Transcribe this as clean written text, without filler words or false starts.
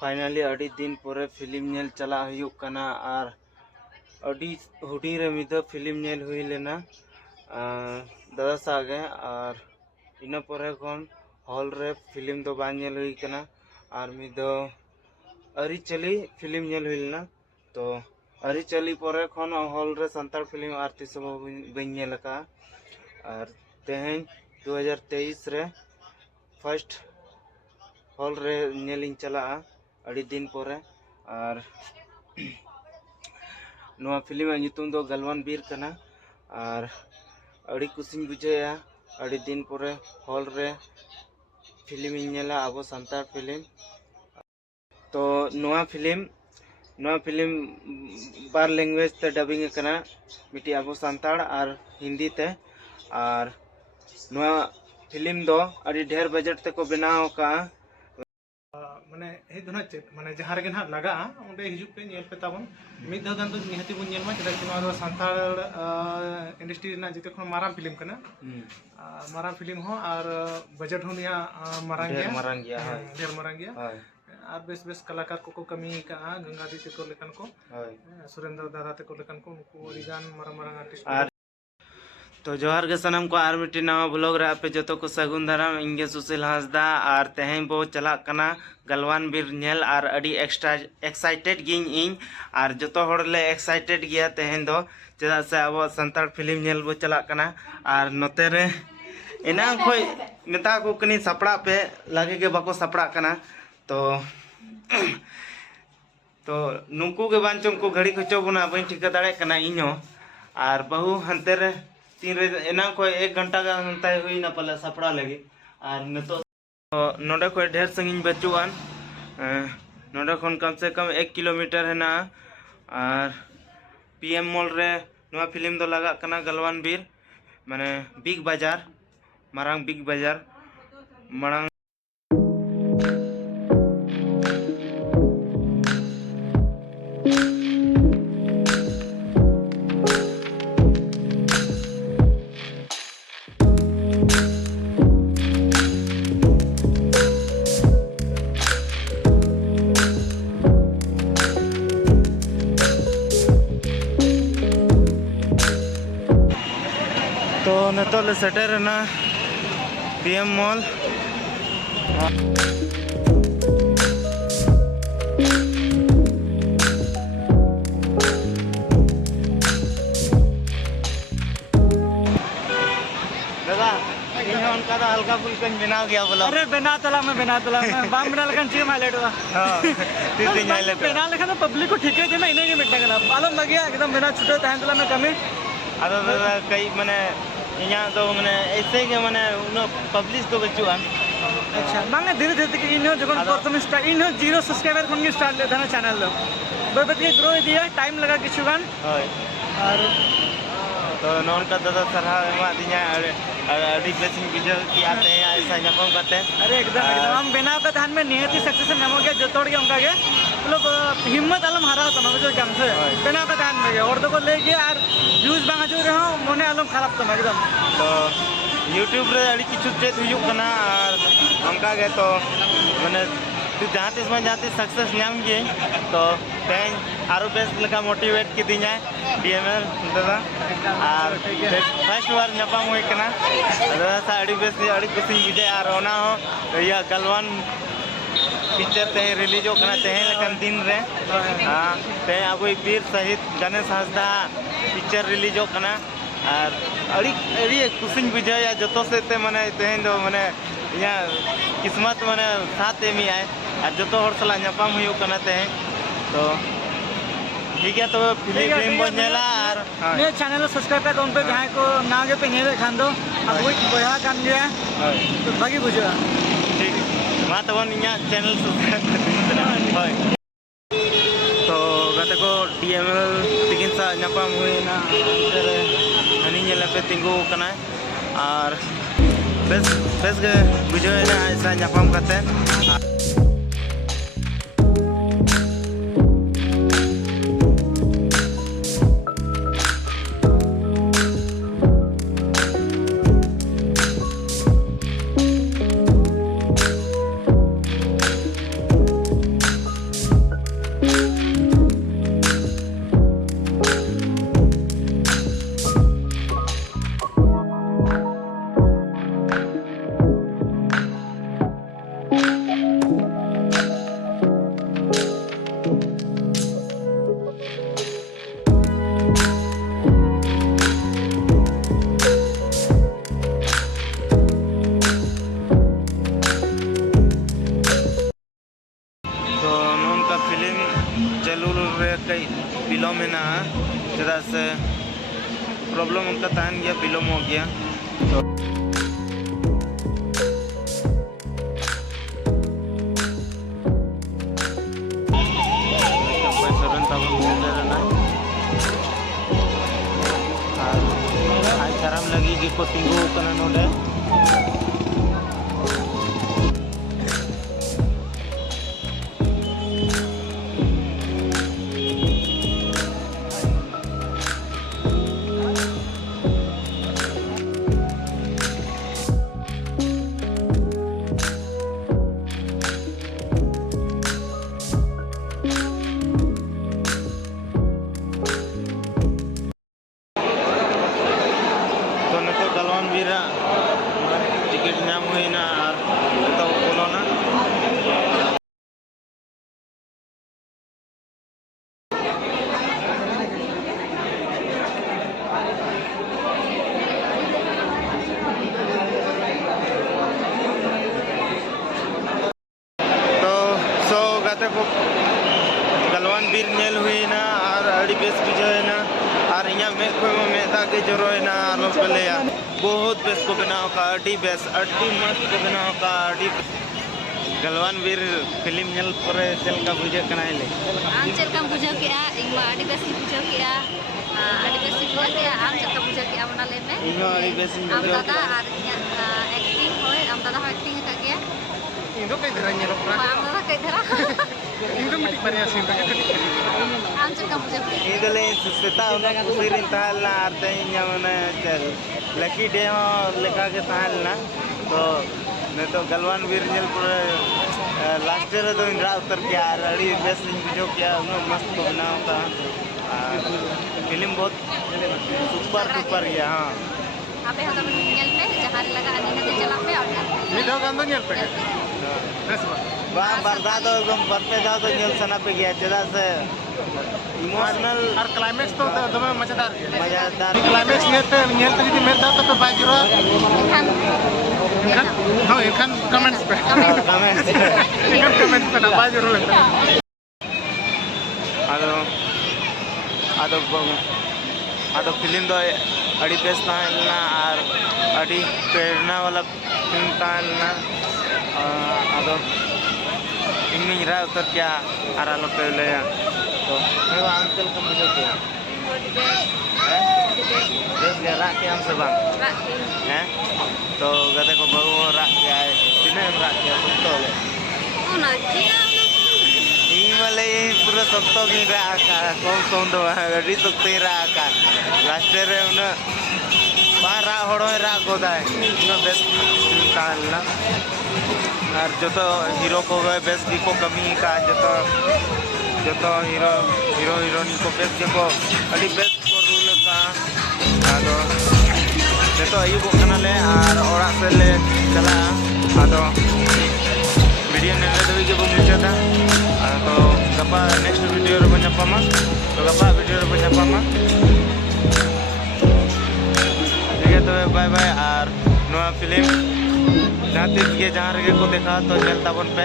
Finally अड़ी दिन पर फिल्म नेल चला हुयुक कना और अड़ी हुडी रे मिदा फिल्म नेल हुई लेना दादा सागे और इना परे कोन हॉल रे फिल्म दो बान नेल हुई कना और मिदा अरी चली फिल्म नेल हुई लेना तो अरी चली परे कोन हॉल रे संताल फिल्म आरती सब बन नेल का और तेहें 2023 रे फर्स्ट हॉल रे नेलिंग चला अड़ी दिन पर और नवा फिल्म नितुम दो गलवान बीर कना और अड़ी कुसिंग बुझाया अड़ी दिन पर हॉल रे फिल्म नेला अब संताल फिल्म तो नवा फिल्म बार लैंग्वेज ते डबिंग कना मिटी अब संताल और हिंदी ते और नवा फिल्म दो अड़ी ढेर बजट ते को बनाव का माने हे दोना चेत माने जहां रे ना लगा ओंडे हिजुक पे नेल पे ताबन मिद धागन तो निहति बुन नेल मा चेदा कि नवा संथाल इंडस्ट्री ना जिते खन माराम फिल्म कना माराम फिल्म हो और बजट हो निया मारांग गया ढेर मारांग गया और बेस बेस कलाकार को कमी का गंगा दी ते को लेकन को सुरेंद्र दादा ते को लेकन को उनको रिगान मारा आर्टिस्ट तो जोहार के सनम को आर मिट्टी नवा ब्लॉग रे आपे जतो को सगुन धराम इंगे सुशील हांसदा और तेहें बो चला कना गलवान बीर नेल और अड़ी एक्स्ट्रा एक्साइटेड गिन इन और जतो होड़ ले एक्साइटेड गया तेहें दो चेदा से अब संताल फिल्म नेल बो चला कना और नोते रे एना खोय मेता को कनी सपड़ा पे लगे के बाको सपड़ा कना तो नुकु के बांचों को घड़ी खचो बना बई ठिका दाड़े कना इñो और बहु हंते रे 3 एना को 1 घंटा का हंताय हुई ना पले सपड़ा लगे और नतो नोडे को ढेर संगिन बचुआन नोडे खन कम से कम 1 किलोमीटर है ना और पीएम मॉल रे नवा फिल्म दो लगा कना गलवान बीर माने बिग बाजार मारांग बिग बाजार मारांग तो नतो ले सेटर ना पीएम मॉल दादा उनका तो हल्का फुल्का बना गया बोला अरे बना तला मैं बाम बना लखन ची हाईलाइट हुआ बना लखन तो पब्लिक को ठीक है ना इन्हें के मिटना कना मालूम लग गया एकदम बिना छुटे तहन तला में कमी अदो दादा कई माने इया तो माने ऐसे के माने उनो पब्लिश तो बचुआन अच्छा मांगे धीरे धीरे कि इनो जगन प्रथम स्टार्ट इनो 0 सब्सक्राइबर खन के स्टार्ट लेता ना चैनल लो बबती ग्रो दिया टाइम लगा किछुगान होय और तो नॉन का दादा सरहा एमा दिया अड़ी ब्लेसिंग वीडियो की आते हैं ऐसा नकम करते हैं अरे एकदम हम बिना का धान में नियति सक्सेस नमो के जो तोड़ के उनका के मतलब हिम्मत आलम हारा होता ना मुझे कम से बिना का धान में और तो को लेके यार व्यूज बांगा जो रहो मोने आलम खराब तो एकदम तो यूट्यूब रे अड़ी किछु चेत हुयुक कना और उनका के तो माने तू जहाँ तीस सक्सेस नाम गे तो तेज आरो बेस लगा मोटिवेट की दिया डीएमएल दादा और फर्स्ट बार नापाम हुई कना दादा सा अड़ी बेस अड़ी कुछ बुझे और ओना हो या गलवान पिक्चर ते रिलीज हो कना ते लेकिन दिन रे हां ते अब बीर सहित गणेश हांसदा पिक्चर रिलीज हो कना और अड़ी अड़ी कुछ बुझे या जतो से ते माने ते दो माने या किस्मत माने साथ एमी आए और जो तो सला नापाम हुई कना ते तो ठीक है तो फिल्म बन नेला और ने चैनल सब्सक्राइब कर उन पे जहां को ना के पे ने खान दो अब वो बया काम गया तो बाकी बुझा ठीक मा तबन इया चैनल सब्सक्राइब होय तो गते को डीएमएल तिगिन सा नापाम हुई ना हनी नेला पे तिंगु कना और बेस के बुझो ना ऐसा नापाम करते बिलोम चेदा से प्रॉब्लम उनका तहन गया बिलोम हो गया तो Karam lagi di Kotinggu kena node. Galwan Bira tiket nyam huina ar to bolona to so gate ko Galwan Bir nyel huina ar adi bes bijoina ar inya me ko me ta ke joroina alo peleya बहुत best को बनाओ का अड़ी best अड़ी मस्त को बनाओ का अड़ी गलवान वीर फिल्म नेल परे चल का बुझे कनाय ले आम चल का बुझे के आ इमा अड़ी बेस्ट बुझे के आ अड़ी बेस्ट बुझे के आम चल का बुझे के आ बना ले में इनो अड़ी बेस्ट आम दादा आर एक्टिंग होय आम दादा एक्टिंग का गया इनो कई धरा नेलो आम दादा कई धरा इनो मिटी बनिया सीन का आम चल का बुझे के इदले सुस्ता उना कुसिरिन तालना आरते इnya मने चल लकी डे लेका के तालना तो ने तो गलवान वीर नेल पूरे लास्ट रे तो इंद्रा उतर के यार अड़ी बेस्ट बुझो क्या मस्त को बनाओ का फिल्म बहुत सुपर सुपर गया हां आपे हम नेल पे जहां लगा आने के चला पे और मिठो गांदो नेल पे बस वाह बरदा तो एकदम बरते जाओ तो नेल सना पे गया चेदा से इमोशनल और क्लाइमेक्स तो दमे मजेदार मजेदार क्लाइमेक्स नेल पे जदी मेरता तो बाजिरो हां इनखान कमेंट्स पे कमेंट्स इनखान कमेंट्स पे ना बाजिरो लगता आदो फिल्म दो अड़ी बेस्ट ताहलना और अड़ी प्रेरणा वाला फिल्म ताहलना आदो इनमें रा उतर क्या आरा लो पे ले तो मैं आंचल का मुझे क्या बेस ले रा के हम सब हैं तो गते को बहु रा के आए तिने रा के तो ले ना किया वाले पूरा सप्तो की कौन दो अड़ी तो तेरा का लास्ट रे उन बारा होड़ो रा गोदा है उन बेस्ट तालना और जो तो हीरो को बेस्ट की को कमी का जो तो हीरो हीरोइन को बेस्ट को अड़ी बेस्ट को रूल का आदो जो तो अयुब कना ले और ओरा से ले चला आदो वीडियो ने ले दो के बो मुचादा तो गपा नेक्स्ट वीडियो रे बन्यापामा तो गपा वीडियो रे बन्यापामा ठीक है तो बाय बाय और नवा फिल्म जहाँ तीस के जहाँ रे को देखा तो चलता बन पे